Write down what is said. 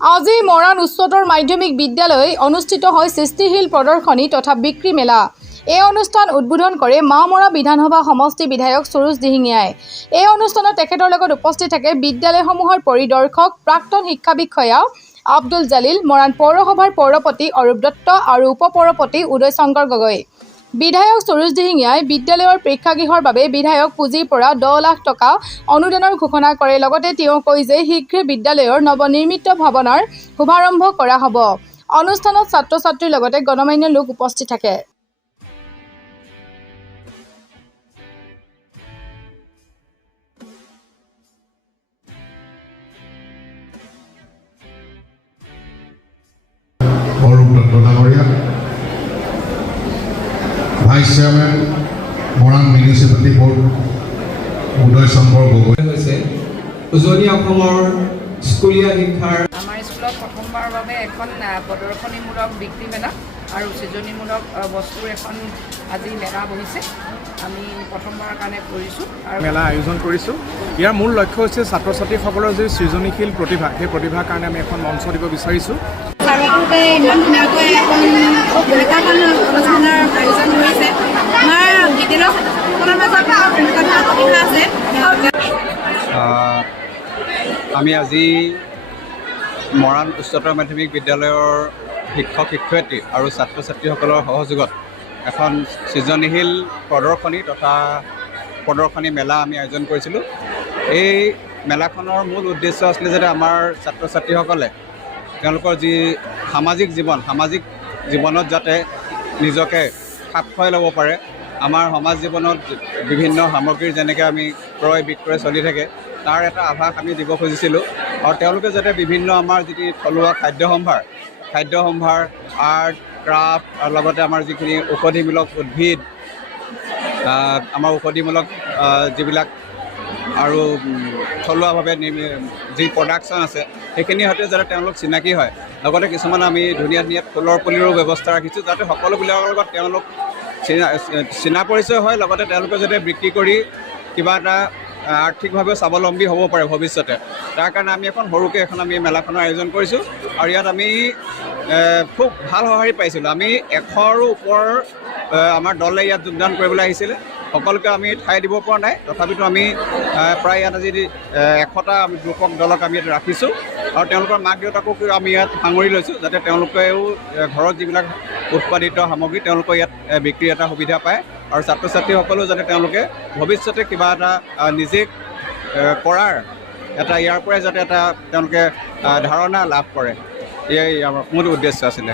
আজি মৰাণ উচ্চতৰ মাধ্যমিক বিদ্যালয় অনুষ্ঠিত হয় সৃষ্টিশীল প্ৰদৰ্শনী তথা বিক্ৰী মেলা। এই অনুষ্ঠান উদ্বোধন কৰে মামৰা বিধানসভা সমষ্টি বিধায়ক সৰোজ দিহিঙীয়াই। এই অনুষ্ঠানত তেখেতৰ লগত উপস্থিত থাকে বিদ্যালয়সমূহৰ পৰিদৰ্শক প্ৰাক্তন শিক্ষা বিষয়া আব্দুল জালিল, মৰাণ পৌৰসভাৰ পৌৰপতি অৰূপ দত্ত আৰু উপ পৌৰপতি উদয় শংকৰ গগৈ। বিধায়ক সৰোজ দিহিঙীয়াই বিদ্যালয়ৰ প্ৰেক্ষাগৃহৰ বাবে বিধায়ক পুঁজিৰ পৰা 10 লাখ টকা অনুদানৰ ঘোষণা কৰে। লগতে তেওঁ কয় যে শীঘ্ৰে বিদ্যালয়ৰ নৱনিৰ্মিত ভৱনৰ শুভাৰম্ভ কৰা হ'ব। অনুষ্ঠানত ছাত্ৰ-ছাত্ৰীৰ লগতে গণমান্য লোক উপস্থিত থাকে। অৰূপ দত্ত ডাঙৰীয়া, vice chairman Moran municipality board Uday Shankar Gogoi হৈছে উজনি অসমৰ স্কুলীয়া শিক্ষাৰ আমাৰ স্কুলত প্ৰথমবাৰৰ বাবে এখন প্ৰদৰ্শনীমূলক বিক্ৰী মেলা আৰু সৃজনীমূলক বস্তুৰ এখন আজি মেলা বহিছে। আমি প্ৰথমবাৰৰ কাৰণে কৰিছোঁ আৰু মেলা আয়োজন কৰিছোঁ। ইয়াৰ মূল লক্ষ্য হৈছে ছাত্ৰ ছাত্ৰীসকলৰ যি সৃজনীশীল প্ৰতিভা, সেই প্ৰতিভাৰ কাৰণে আমি এখন মঞ্চ দিব বিচাৰিছোঁ। ছাৰহঁতে ইমান ধুনীয়াকৈ এখন অনুষ্ঠানৰ আয়োজন কৰিছে। আমাৰ বিদ্যালয়সকলৰ মাজত এনেকুৱা প্ৰতিভা আছে। আমি আজি মৰাণ উচ্চতৰ মাধ্যমিক বিদ্যালয়ৰ শিক্ষক শিক্ষয়িত্ৰী আৰু ছাত্ৰ ছাত্ৰীসকলৰ সহযোগত এখন সৃজনীশীল প্ৰদৰ্শনী তথা প্ৰদৰ্শনী মেলা আমি আয়োজন কৰিছিলোঁ। এই মেলাখনৰ মূল উদ্দেশ্য আছিলে যাতে আমাৰ ছাত্ৰ ছাত্ৰীসকলে তেওঁলোকৰ যি সামাজিক জীৱনত যাতে নিজকে খাপ খুৱাই ল'ব পাৰে। আমাৰ সমাজ জীৱনত বিভিন্ন সামগ্ৰীৰ যেনেকৈ আমি ক্ৰয় বিক্ৰয় চলি থাকে, তাৰ এটা আভাস আমি দিব খুজিছিলোঁ। আৰু তেওঁলোকে যাতে বিভিন্ন আমাৰ যিখিনি থলুৱা খাদ্য সম্ভাৰ আৰ্ট ক্ৰাফ্ট আৰু লগতে আমাৰ যিখিনি ঔষধিমূলক উদ্ভিদ, আমাৰ ঔষধিমূলক যিবিলাক আৰু থলুৱাভাৱে যি প্ৰডাকশ্যন আছে সেইখিনিৰ সৈতে যাতে তেওঁলোক চিনাকি হয়। লগতে কিছুমান আমি ধুনীয়া ধুনীয়া ফুলৰ পুলিৰো ব্যৱস্থা ৰাখিছোঁ যাতে সকলোবিলাকৰ লগত তেওঁলোক চিনা পৰিচয় হয়। লগতে তেওঁলোকে যাতে বিক্ৰী কৰি কিবা এটা আৰ্থিকভাৱে স্বাৱলম্বী হ'ব পাৰে ভৱিষ্যতে। তাৰ কাৰণে আমি সৰুকৈ আমি মেলাখনৰ আয়োজন কৰিছোঁ। আৰু ইয়াত আমি খুব ভাল সঁহাৰি পাইছিলোঁ। আমি 100ৰো ওপৰৰ আমাৰ দলে ইয়াত যোগদান কৰিবলৈ আহিছিলে। সকলোকে আমি ঠাই দিব পৰা নাই, তথাপিতো আমি প্ৰায় ইয়াত আজি 100টা দলক আমি ইয়াত ৰাখিছোঁ। আৰু তেওঁলোকৰ মাক দেউতাককো আমি ইয়াত সাঙুৰি লৈছোঁ যাতে তেওঁলোকেও ঘৰত যিবিলাক উৎপাদিত সামগ্ৰী তেওঁলোকে ইয়াত বিক্ৰীৰ এটা সুবিধা পায়। আৰু ছাত্ৰ ছাত্ৰীসকলেও যাতে তেওঁলোকে ভৱিষ্যতে কিবা এটা নিজে কৰাৰ এটা ইয়াৰ পৰাই যাতে এটা তেওঁলোকে ধাৰণা লাভ কৰে, এয়াই আমাৰ মূল উদ্দেশ্য আছিলে।